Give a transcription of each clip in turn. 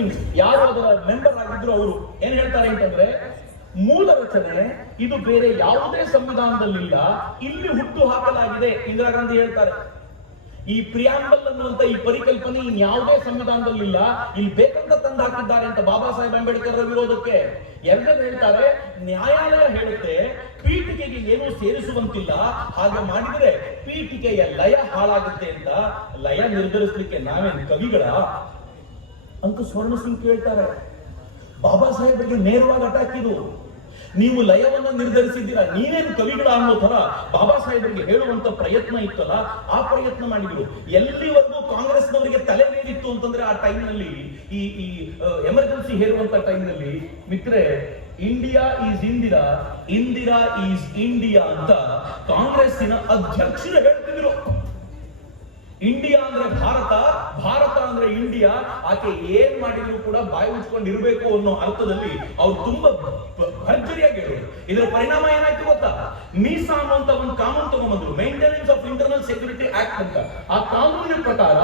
ಸಿಂಗ್ ಯಾರು ಅದರ ಮೆಂಬರ್ ಆಗಿದ್ರು ಅವರು ಏನ್ ಹೇಳ್ತಾರೆ ಅಂತಂದ್ರೆ, ಮೂಲ ರಚನೆ ಇದು ಬೇರೆ ಯಾವುದೇ ಸಂವಿಧಾನದಲ್ಲಿಲ್ಲ, ಇಲ್ಲಿ ಹುಟ್ಟು ಹಾಕಲಾಗಿದೆ. ಇಂದಿರಾ ಗಾಂಧಿ ಹೇಳ್ತಾರೆ, ಈ ಪ್ರಿಯಾಂಬಲ್ ಅನ್ನುವಂತ ಈ ಪರಿಕಲ್ಪನೆ ಇನ್ಯಾವುದೇ ಸಂವಿಧಾನದಲ್ಲಿಲ್ಲ, ಇಲ್ಲಿ ಬೇಕಂತ ತಂದು ಹಾಕಿದ್ದಾರೆ ಅಂತ ಬಾಬಾ ಸಾಹೇಬ್ ಅಂಬೇಡ್ಕರ್ ವಿರೋಧಕ್ಕೆ. ಎರಡನೇ ಹೇಳ್ತಾರೆ, ನ್ಯಾಯಾಲಯ ಹೇಳುತ್ತೆ ಪೀಠಿಕೆಗೆ ಏನೂ ಸೇರಿಸುವಂತಿಲ್ಲ, ಹಾಗೆ ಮಾಡಿದ್ರೆ ಪೀಠಿಕೆಯ ಲಯ ಹಾಳಾಗುತ್ತೆ ಅಂತ. ಲಯ ನಿರ್ಧರಿಸಲಿಕ್ಕೆ ನಾವೇನು ಕವಿಗಳ ಅಂತ ಸ್ವರ್ಣ ಸಿಂಗ್ ಕೇಳ್ತಾರೆ. ಬಾಬಾ ಸಾಹೇಬರಿಗೆ ನೇರವಾಗಿ ಅಟ್ಯಾಕ್ ಇದು. ನೀವು ಲಯವನ್ನು ನಿರ್ಧರಿಸಿದ್ದೀರಾ, ನೀವೇನು ಕವಿಗಳ ಅನ್ನೋ ತರ ಬಾಬಾ ಸಾಹೇಬರಿಗೆ ಹೇಳುವಂತ ಪ್ರಯತ್ನ ಇತ್ತಲ್ಲ, ಆ ಪ್ರಯತ್ನ ಮಾಡಿದ್ರು. ಎಲ್ಲಿವರೆಗೂ ಕಾಂಗ್ರೆಸ್ನವರಿಗೆ ತಲೆಮೇಲಿತ್ತು ಅಂತಂದ್ರೆ ಆ ಟೈಮ್ನಲ್ಲಿ, ಈ ಎಮರ್ಜೆನ್ಸಿ ಹೇರುವಂತ ಟೈಮ್ನಲ್ಲಿ, ಮಿತ್ರೆ, India is Indira, Indira is India ಅಂತ ಕಾಂಗ್ರೆಸ್ಸಿನ ಅಧ್ಯಕ್ಷರು ಹೇಳ್ತಿದ್ರು. ಇಂಡಿಯಾ ಅಂದ್ರೆ ಭಾರತ, ಭಾರತ ಅಂದ್ರೆ ಇಂಡಿಯಾ. ಆಕೆ ಏನ್ ಮಾಡಿದ್ರು ಕೂಡ ಬಾಯಿ ಮುಚ್ಕೊಂಡಿರ್ಬೇಕು ಅನ್ನೋ ಅರ್ಥದಲ್ಲಿ ಅವ್ರು ತುಂಬಾ ಭರ್ಜರಿಯಾಗಿ ಹೇಳೋರು. ಇದರ ಪರಿಣಾಮ ಏನಾಯ್ತು ಗೊತ್ತಾ? ಮೀಸಾ ಅನ್ನುವಂತ ಒಂದು ಕಾನೂನು ತಗೊಂಡ್ಬಂದ್ರು, maintenance of internal security act ಅಂತ. ಆ ಕಾನೂನಿನ ಪ್ರಕಾರ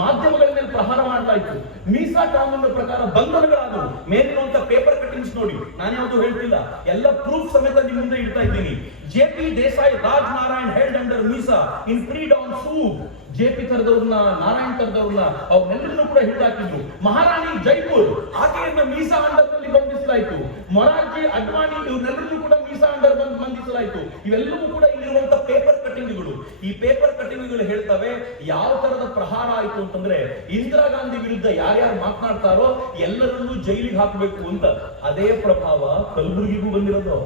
ಮಾಧ್ಯಮಗಳ ಮೇಲೆ ಪ್ರಹಾರ ಮಾಡ್ತಾ ಇತ್ತು. ಮೀಸಾ ಕಾನೂನಿನ ಪ್ರಕಾರ ಬಂಧನಗಳಾದವು. ಮೇಲಿರುವಂತ ಪೇಪರ್ ಕಟಿಂಗ್ಸ್ ನೋಡಿ, ನಾನು ಯಾವುದು ಹೇಳ್ತಿಲ್ಲ, ಎಲ್ಲ ಪ್ರೂಫ್ ಸಮೇತ ನಿಮ್ ಮುಂದೆ ಇಡ್ತಾ ಇದ್ದೀನಿ. JP. Desai, Raj Narayan held under MISA in predawn swoop. JP. ತರದವ್ರನ್ನ, ನಾರಾಯಣ್ ತರದವ್ರನ್ನ, ಅವ್ರನ್ನೆಲ್ಲರನ್ನು ಕೂಡ ಹಿಡಿದಾಕಿದ್ರು. ಮಹಾರಾಣಿ ಜೈಪುರ್, ಆಕೆಯನ್ನ ಮೀಸಾ ಅಂಡರ್ನಲ್ಲಿ ಬಂಧಿಸಲಾಯಿತು. ಮೊರಾರ್ಜಿ, ಅಡ್ವಾಣಿ, ಇವ್ರನ್ನೆಲ್ಲರನ್ನು ಕೂಡ ಮೀಸಾ ಅಂಡರ್ ಬಂಧಿಸಲಾಯಿತು. ಇವೆಲ್ಲವೂ ಕೂಡ ಇಲ್ಲಿರುವಂತ ಪೇಪರ್ ಕಟಿಂಗ್ಗಳು. ಈ ಪೇಪರ್ ಕಟಿಂಗ್ಗಳು ಹೇಳ್ತವೆ ಯಾವ ತರದ ಪ್ರಹಾರ ಆಯ್ತು ಅಂತಂದ್ರೆ, ಇಂದಿರಾ ಗಾಂಧಿ ವಿರುದ್ಧ ಯಾರ್ಯಾರು ಮಾತನಾಡ್ತಾರೋ ಎಲ್ಲರನ್ನೂ ಜೈಲಿಗೆ ಹಾಕಬೇಕು ಅಂತ. ಅದೇ ಪ್ರಭಾವ ಕಲಬುರಗಿಗೂ ಬಂದಿರೋದು.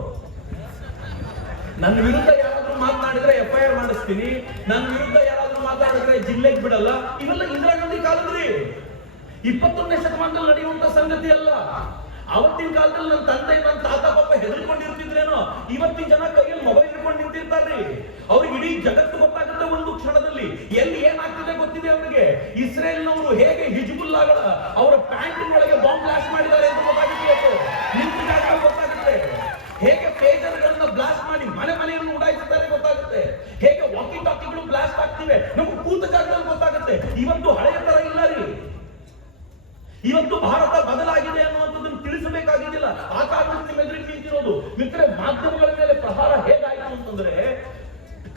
ನನ್ನ ವಿರುದ್ಧ ಯಾರಾದ್ರೂ ಮಾತನಾಡಿದ್ರೆ FIR ಮಾಡಿಸ್ತೀನಿ, ನನ್ನ ವಿರುದ್ಧ ಯಾರಾದ್ರೂ ಮಾತಾಡಿದ್ರೆ ಜಿಲ್ಲೆಗೆ ಬಿಡಲ್ಲ. ಇವೆಲ್ಲ ಇಂದಿರಾ ಗಾಂಧಿ ಕಾಲದ್ರಿ, 21ನೇ ಶತಮಾನದಲ್ಲಿ ನಡೆಯುವಂತ ಸಂಗತಿ ಅಲ್ಲ. ಅವತ್ತಿನ ಕಾಲದಲ್ಲಿ ನನ್ನ ತಂದೆ, ನನ್ನ ತಾತ ಪಾಪ ಹೆದರ್ಕೊಂಡಿರ್ತಿದ್ರೇನೋ, ಇವತ್ತಿನ ಜನ ಕೈಯಲ್ಲಿ ಮೊಬೈಲ್ ಇಟ್ಕೊಂಡು ನಿಂತಿರ್ತಾರ್ರಿ. ಅವ್ರಿಗೆ ಇಡೀ ಜಗತ್ತು ಗೊತ್ತಾಗುತ್ತೆ ಒಂದು ಕ್ಷಣದಲ್ಲಿ. ಎಲ್ಲಿ ಏನಾಗ್ತದೆ ಗೊತ್ತಿದೆ ಅವರಿಗೆ. ಇಸ್ರೇಲ್ನವರು ಹೇಗೆ ಹಿಜ್ಬುಲ್ಲಾಗಳ ಅವರ ಪ್ಯಾಂಟಿನೊಳಗೆ ಬಾಂಬ್ ಬ್ಲಾಸ್ಟ್ ಮಾಡಿದ್ದಾರೆ ಅಂತ ಗೊತ್ತಾಗುತ್ತೆ. ನಿಂತ ಜಾಗ ಗೊತ್ತಾಗುತ್ತೆ. ಹೇಗೆ ಪೇಜರ್ಗಳನ್ನ ಬ್ಲಾಸ್ಟ್ ಮಾಡಿ ಮನೆ ಮನೆಯನ್ನು ಉಡಾಯಿಸುತ್ತಾರೆ ಗೊತ್ತಾಗುತ್ತೆ. ಹೇಗೆ ವಾಕಿ ಟಾಕಿಗಳು ಬ್ಲಾಸ್ಟ್ ಆಗ್ತಿವೆ ನಮ್ಗೆ ಕೂತ ಜಾಗದಲ್ಲಿ ಗೊತ್ತಾಗುತ್ತೆ. ಇವತ್ತು ಹಳೆಯ ತರ ಇಲ್ಲ ರೀ. ಇವತ್ತು ಭಾರತ ಬದಲಾಗಿದೆ ಅನ್ನುವಂಥದ್ದನ್ನು ತಿಳಿಸಬೇಕಾಗಿದ್ದಿಲ್ಲ. ಆ ಕಾರಣಕ್ಕೆ ನಿಮ್ಮ ಎದುರಿಗೆ ನಿಂತಿರೋದು. ಮಿತ್ರ, ಮಾಧ್ಯಮಗಳ ಮೇಲೆ ಪ್ರಹಾರ ಹೇಗಾಯಿತು ಅಂತಂದ್ರೆ,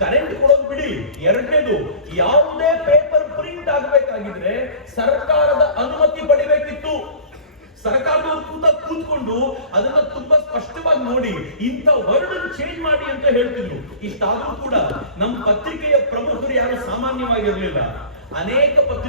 ಕರೆಂಟ್ ಕೊಡೋದು ಬಿಡಿ, ಎರಡನೇದು, ಯಾವುದೇ ಪೇಪರ್ ಪ್ರಿಂಟ್ ಆಗಬೇಕಾಗಿದ್ರೆ ಸರ್ಕಾರದ ಅನುಮತಿ ಪಡಿಬೇಕಿತ್ತು. ಸರ್ಕಾರದವರು ಕೂತ್ಕೊಂಡು ಅದನ್ನ ತುಂಬಾ ಸ್ಪಷ್ಟವಾಗಿ ನೋಡಿ ಇಂಥ ವರ್ಡ್ ಚೇಂಜ್ ಮಾಡಿ ಅಂತ ಹೇಳ್ತಿದ್ರು. ಇಷ್ಟಾದ್ರೂ ಕೂಡ ನಮ್ಮ ಪತ್ರಿಕೆಯ ಪ್ರಮುಖರು ಯಾರು ಸಾಮಾನ್ಯವಾಗಿರಲಿಲ್ಲ. ಅನೇಕ ಪತ್ರಿಕೆ